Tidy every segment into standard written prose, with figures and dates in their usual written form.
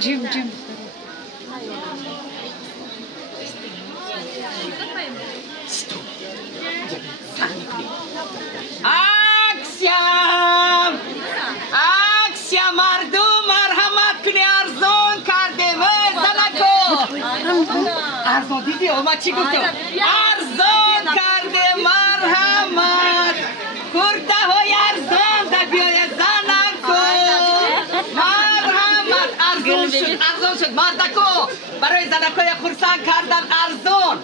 جیم جیم اکسیا مردم مرحمت کنی ارزون کرده زنکو ارزون دیدی اومد چی گفتم ارزون کرده مرحمت کرده های ارزون در بیای زنکو مرحمت ارزون شد مردکو برای زنکوی خورسان کردن ارزون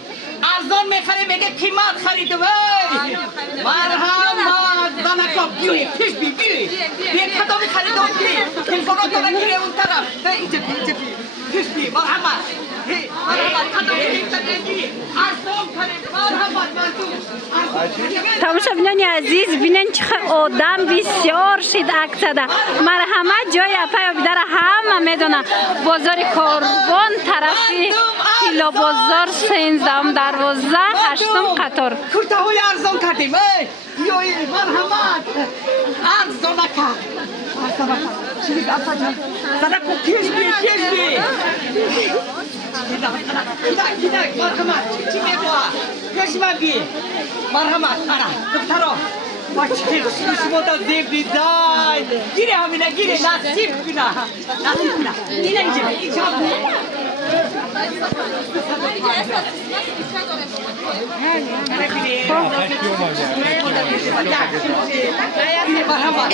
میخره میگه قیمت خریده وی مرحمت زنکو بیوی پیش بی کدامی خریده و بی تلفونات رو نگیره اون طرف اینجا بی پیش بی مرحمت کدامی خریده بی ارزون کرد مرحمت تماشاچیان عزیز ببینین چه آدم بسیار شد عکس زده مرحمت جای اپای بیدار همه میدونن بازار کاروان طرفی کیلو بازار 13 دروازه 8 قطار کرده های ارزان کردیم بیایی مرحمت ارزان نکرد چیز اپا جان زنکو پیش بی کدک مرحمت چی میگوه پیش بی مرحمت دکترا بچه شما دا زیب دیزاین گیره همینه گیره نصیب کنه اینجا مرحمت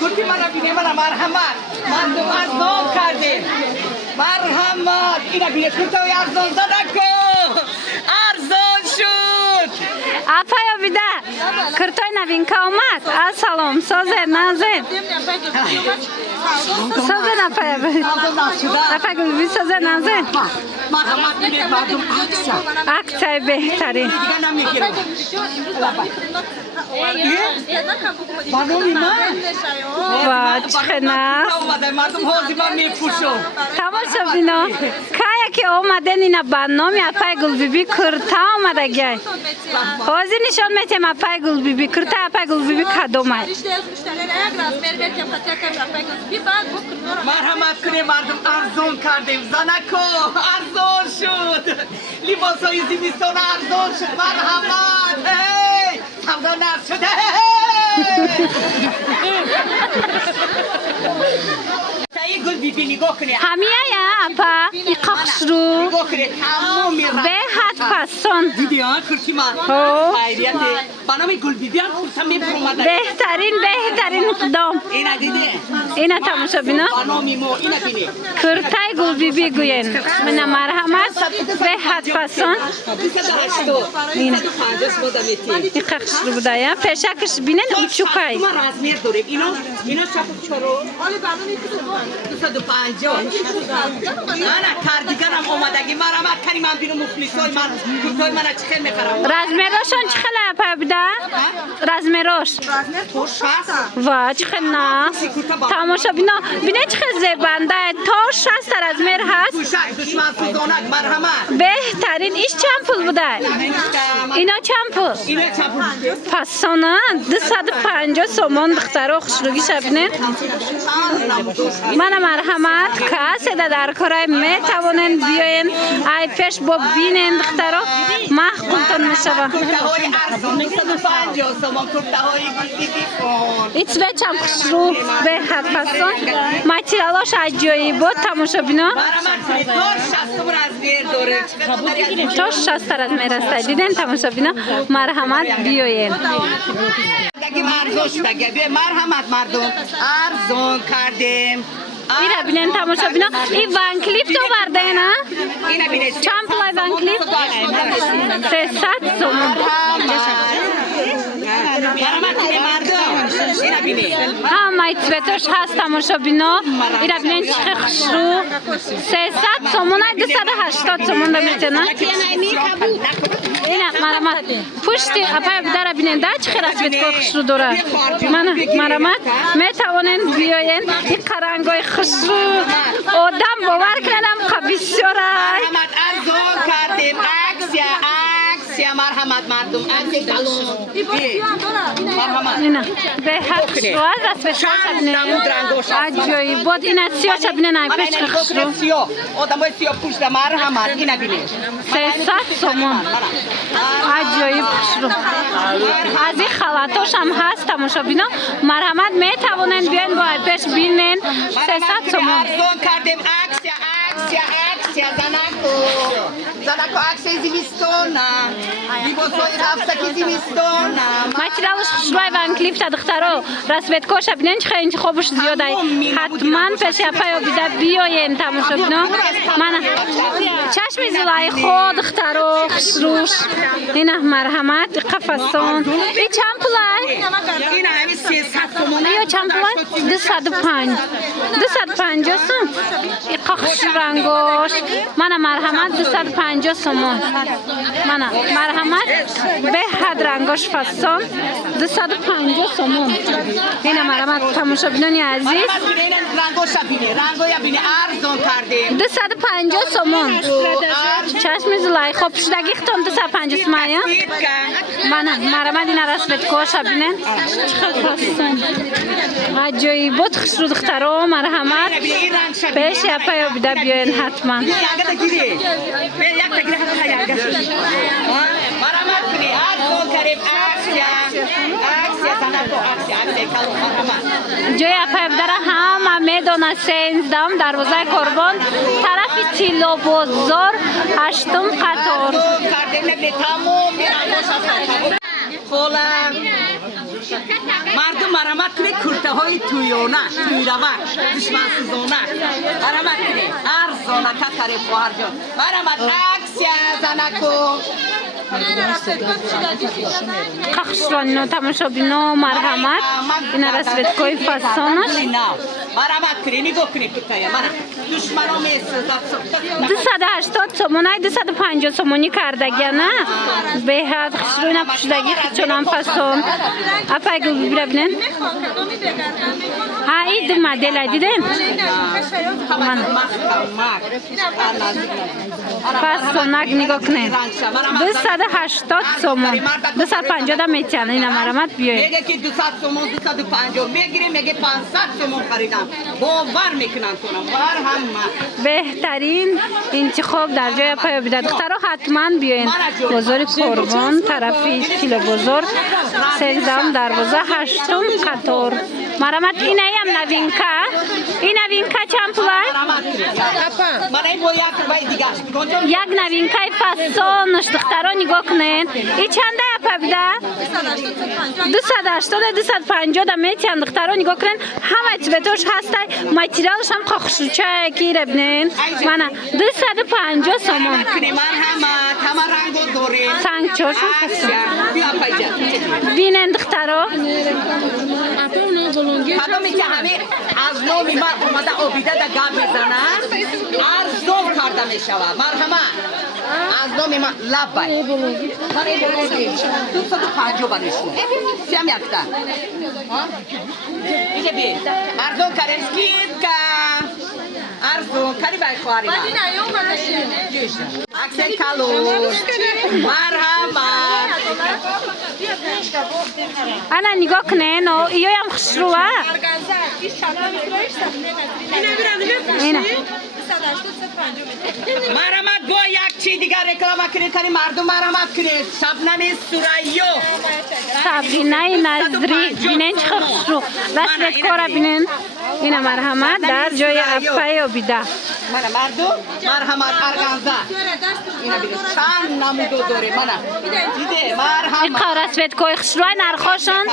کرتی مرا بینه مرحمت مردم ارزان کرده مرحمت اینا بینه کرتا و ارزان زدکو ارزان شد اپای بیدار کرتای نوین که اومد سلام سازه نازه سازه نپای اپای گلوی سازه نازه مرحمت بینه مردم عکسای بهترین بانوی من و چه نست مردم حاضی من میپوشم تماشا بینا که اومدن اینا برنامه اپای گل بیبی کرتا اومده گی حاضی نشان میتیم اپای گل بیبی کرتا اپای گل بیبی کدومه مرحمت کنه مردم ارزون کردیم زنکو ارزون شد لباس های زیبستان ارزون شد مرحمت سودا نرد شده تایی گل بیبی نگاه کنه همیه یا اپا ای قخش رو نگاه کنه تمام میرم به حد پسون دیدی ها کرتی من خیریته بنام گل بیبی هم کرتا میبرومده بهترین اقدام اینا دیدی اینا تماشا بینا بنامی مو اینا بینی کرتای گل بیبی گوین من مرحمت به حد پسون این قخش رو بوده یا پیشکش بینن اوچوکای ما رزمیر داریم اینا چپو چرو 250 نه کاردیگرم اومدگی مرحمت کنی من بینو مخلصای من کرتای من چه خیلی میخرم رزمیروشون چه خیلی اپا بوده؟ رزمیروش تو 60 و چه خیلی نه تماشا بینا بینه چه خیلی زیبنده تا 60 رزمیر هست دشمن سوزانک مرحمت بهترین ایش چند پول بوده؟ اینا چند پول؟ اینا چند پول پسانه 250 سومون دختر خوشروگی شبینه من مرحمت کسی در کارای میتوانن بیاین ای پیش با بینن دخترا محکومتون میشوه ایچ به چم خوشرو به حد پسان ماتریالاش عجایی بود تماشا بینا تا 60 از میرسته دیدن تماشا بینا مرحمت بیاین مرحمت مردم ارزون کردیم اینا بینن تماشا بینا این وانکلیف تو برده نه؟ چند پلای وانکلیف؟ 300 سومون مایت بهترش هست تماشا بینا اینا بینن چه خشرو 300 سومون 280 سومون رو میتونن اینا مرمت پشتی اپای بداره بینن ده چه خیلی بیت که خشرو داره مرمت میتوانن بیاین این قرنگای خشرو آدم باور کنم که بسیاره مرحمت ارزون کردیم عکس یا مرحمت مردم عکس کلون مرحمت اینا به حق شروع راست به عجیب بود اینا سیاه شبینه نه پیش خشرو سیاه آدم های سیاه پوشت مرحمت اینا بینید 300 سومون عجیب خشرو از این خلاتاش هم هست تماشا بینا مرحمت می توانن بیان با پیش بینن 300 سومون ارزون کردیم akcja zanako akcja zimistona libosoi rafsaki zimistona материалш хшвай ван клифта дختаро расветко шабинен чхаин хобуш зиёдай ҳатман пеши апаё бида биёем тамошо бино мана чашми зилай хо дختаро хшруш ина марҳамат қафасон и чанд пулай ина ҳами 300 сомон ё чанд пулай 205 250 сом и қахшурангош мана марҳамат 250 сомон мана марҳамат беҳад рангош фасон 250 сомон ина марҳамат тамошобинони азиз рангоя бини арзон кардем 250 сомон чашми зулайхо пушдаги хитон 250 сомон я мана марҳамат ина расветко шабинен чихафасон аҷоибот хушру духтаро марҳамат пеши апаё бида биёен ҳатман ҷои апаё бидара ҳама медона сенздам дарвозаи корбон тарафи тиллобозор 8-ум қатор мардум марҳамат кунед куртаҳои туёна туйрава душмансизона марҳамат кунед арзона катаре хоҳарҷон марҳамат аксия занако қахшронино тамошобино марҳамат ина расветкои фасонаш марҳамат кунед нигоҳ кунед куртая мана душмано месӯзад 280 сомонай 250 сомонӣ кардагиана беҳад хушрӯина пушдаги хичонам фасон апай гул бибира бинен ҳа ид модела дидем фасонак нигоҳ кунед 280 сомон 250 да метиҳан ина марҳамат биёед меге ки 200 сомон 250 мегирем меге 500 сомон харидам бовар мекунам тонам марҳамат беҳтарин интихоб дар ҷои апаё бида духтаро ҳатман биёен бозори корбон тарафи тиллобозор 13-ум дарвоза 8-ум қатор марҳамат инаям новинка ин новинка чанд пулай як новинкаи фасонош духтаро нигоҳ кунед и чанда апа бида 280-250 да метиҳан духтаро нигоҳ кунед ҳамаи цветош ҳастай материалш ҳам хохшучаки ира бинен мана 250 сомон сангчошон бинен духтаро кадоме ки ҳаме аз номи ман омада обида да гап мезанад арзон карда мешавад марҳамат аз номи ман лаббай 250 банишон сиам якта иҷа би арзон кардем скидка арзон кари бай хоҳари ман аксияи калон марҳамат ана нигоҳ кунен иёям хушрӯа марҳамат бо як чи дигар реклама кунед кани мардум марҳамат кунед шабнами сурайё сабинаи назри бинен чиха хушрӯ расветкора бинен ина марҳамат дар ҷои апаё бида мана мардум марҳамат арганза ина бинед чанд намудо доре мана диде марҳамат иқа расветкои хушрӯи нархошон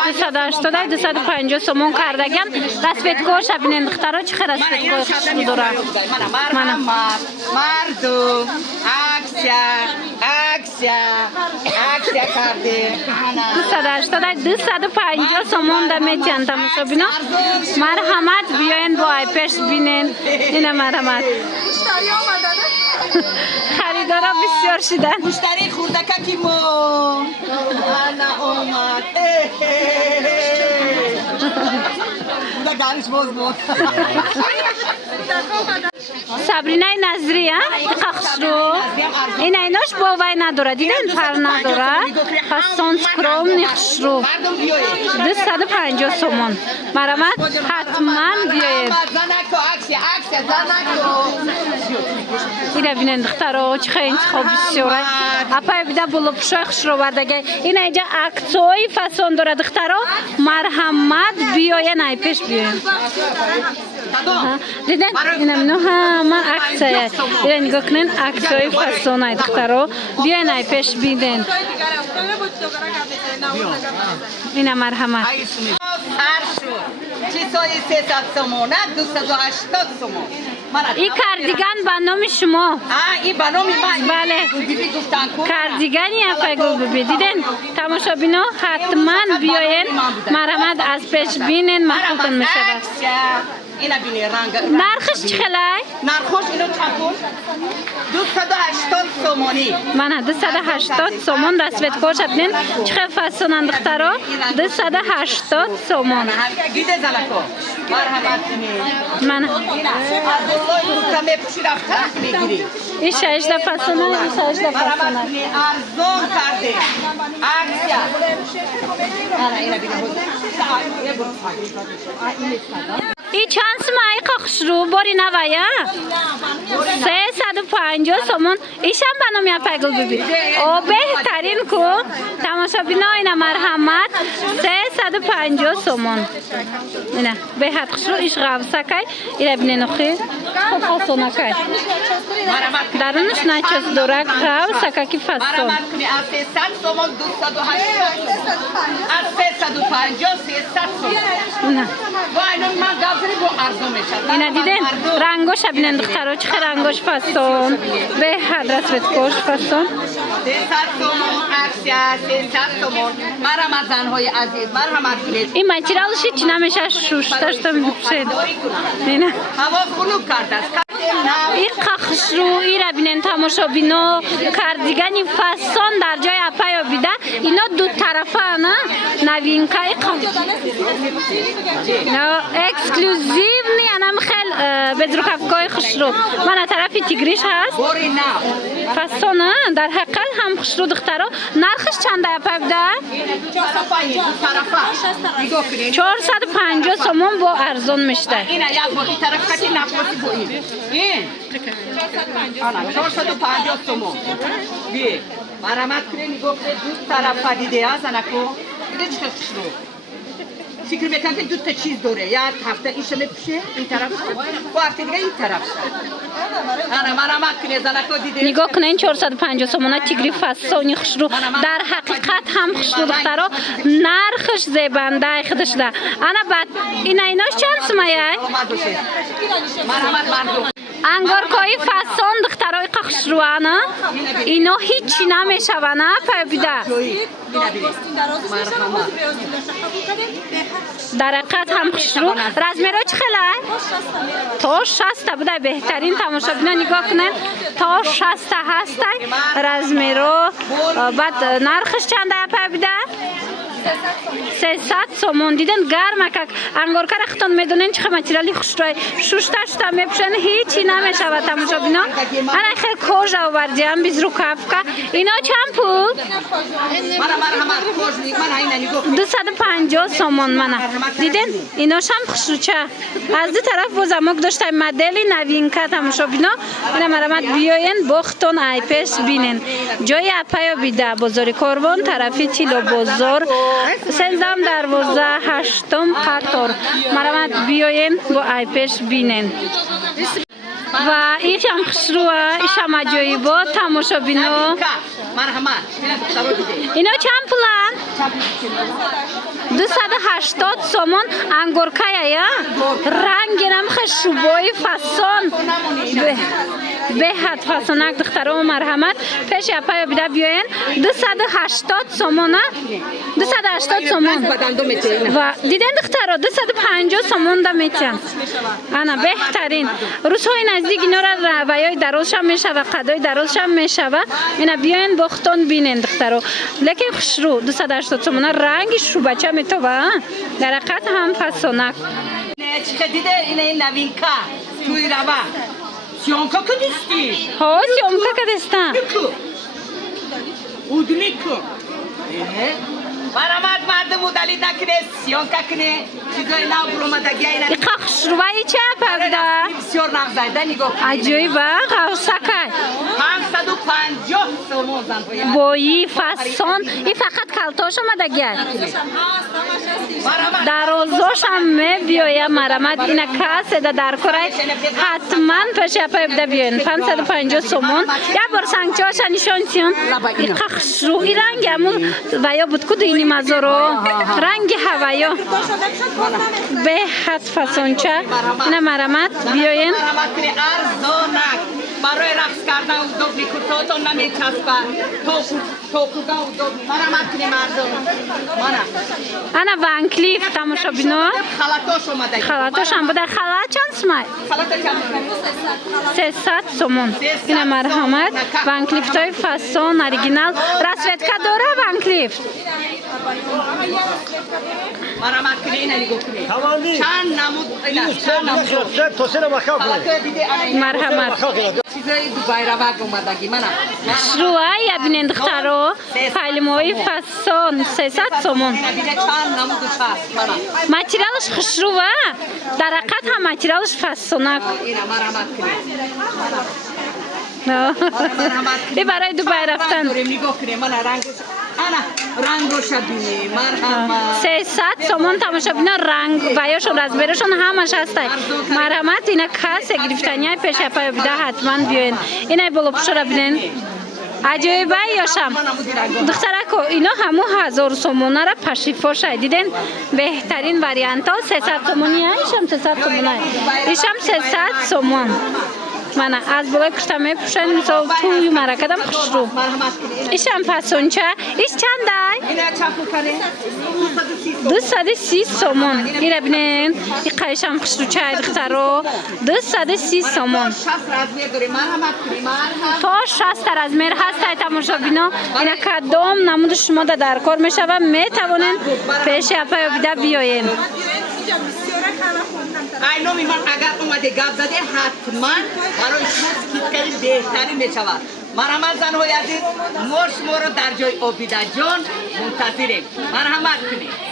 280-250 сомон кардаган расветкоша бинен духтаро чиха расветкои хушрӯ дора марҳамат мардум аксия кардем 280-250 сомон да метиҳан тамошобино марҳамат биёен бо айпеш бинен ина марҳамат харидора бисёр шидан муштари хурдакаки мо ана омад да гариш боз мод سابرینا نظری ها خخشرو این ایناش باوی نداره دیدن پر نداره فسون سکروم نخشرو 250 سومون مرامت حتما بیاید اینا بینن دخترها چه خیلی خوب بسیاره اپای بیده بلو پشوی خشرو بردگه این اینجا اکسوی فسون داره دخترها مرحمت بیاین ای پیش بیاین دیدن اینا منو همه اکسایه اینا نگاه کنین اکسوی فسون ای دخترها بیاین ای پیش بیدن اینا مرحمت چیزای 300 سومونه 280 سومون این کاردیگان با نام شما این با نام من بله کاردیگانی افگو ببینید تماشا بینو حتما بیاین مرحمت از پیش بینین مخلوطن میشه اینا بینی رنگ نرخش چخلای؟ نرخش اینو چکن 280 سومونی من 280 سومون رسوت کوش ابنین چخه فسونن دخترا 280 سومون گیده زلکو مرحمت من از دولای پشی رفته میگیری این شایشده فسونه این شایشده فسونه ارزون کرده اکسیا اینا بینی این چند سمایی خخشرو باری نوایا 350 سومون ایشم بانو میا پگل ببین او بهترین کو تماشا بینا اینا مرحمت 350 سومون اینا بهت خشرو ایش غوصکای اینا بینه نخی خود فسونکای درونش نچست دورک غوصکا کی فسون مرحمت کنی از 300 سومون 280 از 350 300 سومون اینا دیدن رنگوش بینن دخترها چه رنگوش فسون به حضرت بتکوش فسون 300 تومون اکسیا 300 تومون مرحمت زنهای عزیز مرحمت کنید این ماتریالش چی نمیشه شوشتاش تا میپشید اینا هوا خلوق کرده است این خخشرو ای را بینن تماشا بینو کاردیگانی فسون در جای اپایا بیده اینا دو طرفه نه نوینکای اکسکلوزیو نی انم خیل بدروکافکای خشرو من طرفی تیگریش هست فسونه در حقیقت هم خشرو دخترها نرخش چنده اپا بیده 450 سومون با ارزون میشته این یک با طرف کتی نفسی با این 450 سومون بیه مرحمت کنید گفت دو طرف دیده هست انکو دیده چه خشرو فکر میکنم که دو تا چیز داره یک هفته ایشه میپشه این طرف و هفته دیگه این طرف انا مرحمت کنید زنکو دیده نگاه کنین 450 سومونه تیگری فسونی خشرو در حقیقت هم خشرو دخترها نرخش زیبنده خودش ده انا بعد ایناش چند سومایه مرحمت مردم انگارکای فسون دخترای خشروانه اینا هیچی نمیشونه پیبیده در حقیقت هم خشرو رزمیرو چه خیلی؟ تا 60 بوده بهترین تماشا بینا نگاه کنن تا 60 هسته رزمیرو بعد نرخش چنده پیبیده؟ 300 سومون دیدن گرمه که انگارکار اختون میدونین چه ماتریالی خوشروی شوشتاشتا میپشن هیچی نمیشه تماشا بینا انا خیلی کج آوردیم بیز رو کفکا اینا چند پول؟ 250 سومون منه دیدن ایناش هم خوشرو چه از دو طرف بازمک داشتیم مدلی نوینکه تماشا بینا اینا مرمت بیاین بختون ای پیش بینین جای اپایا بیده بازاری کاروان طرفی تیلو بازار سنزام دروازه هشتم قطار مرمت بیاین با ای پیش بینین و ایش هم خشروه ایش هم عجایبا تماشا بینو اینا چند پولن؟ 280 سومون انگورکایه یا رنگ نم خشوبای فسون به حد فسونک دخترم مرحمت پیش اپایا بیده بیاین 280 سومون 280 سومون و دیدن دخترها 250 سومون دا میتین انا بهترین روزهای نزدیک اینا را رویای درازشم میشه و قدای درازشم میشه و اینا بیاین بختون بینین دخترها لیکن خشرو 280 سومون رنگش رو بچه میتوه در حقیقت هم فسونک چه دیده این نوینکا توی روا سیانکا کدیستی ها سیومکا کدستم یکو اودنیکو مرامت مردم مدلی نکنه سیانکا کنه چیزای نو برومدگی اینا خشروایی چه پرده بسیار نغزایده نگاه کنه عجیبه قوسکای 550 سومون زن باید بایی فسان این فقط کلتاش آمده گه درازاش هم میبیایه مرمت اینه کسی در کره حتما پیش اپای بده بیاین 550 سومون یه بار سنگچه هاش نشان چیون این خشروی رنگ همون ویا بود کدو اینی مزارو رنگ هوایا به حد فسانچه اینه مرمت بیاین مرامت کنه ارزانک برای رقص کردن و دوبلی کتاتون نمیچسبه توکوگا و دوبلی مرامت کنه مردم انا وانکلیف تماشا بینو خلطاش اومده خلاتاش هم بوده خلات چند سمای خلطه کم 300 سومون اینه مرحمت وانکلیفت های فسان اریگینال رسویتکا داره وانکلیفت مرامت کنه اینه نگاه کنه تمامی چند نمود اینا چند نمود توسینه مخاو خلطه دیده مرحمت چیزای دوبای روک اومدگی منم شروعی بینین دخترو پلموی فسان 300 سومون اینه بیده چند نمود هست منم ماتریالش خشروه در حقیقت هم ماتریالش فسانک اینه مرامت کنه این برای دوبای رفتن داریم نگاه کنه من رنگو شبیه مرحمت 300 سومون تماشا بینا رنگ ویاشون از برشون همش هسته مرحمت اینا کسی گرفتنی های پیش پای بده حتما بیاین اینا بلو پشو را بینین عجیبه یاشم دخترکو اینا همو 1000 سومونه را پشیفا شد دیدین بهترین وریانت ها 300 سومونی ها ایشم 300 سومونه ایشم 300 سومون من از بالای کشتم میپوشن مثل توی مرکدم خشرو ایشم فسونچه ایش چند دای؟ اینه چند کنه 230 سومون ایره بینین ای قیشم خشرو چای دخترو 230 سومون 60 رزمیر داره مرحمت کنی مرحمت تا 60 از میر هست های تماشا بینا اینا کدام نمود شما در کار میشه و میتوانین پیش اپای بیده بیاین اینو میمان اگر اومده گپ زده حتما برای شما کیتکاری بهتری میشود مرحمت زنهای عزیز مرش مورو در جای آبیده جان منتظریم مرحمت کنید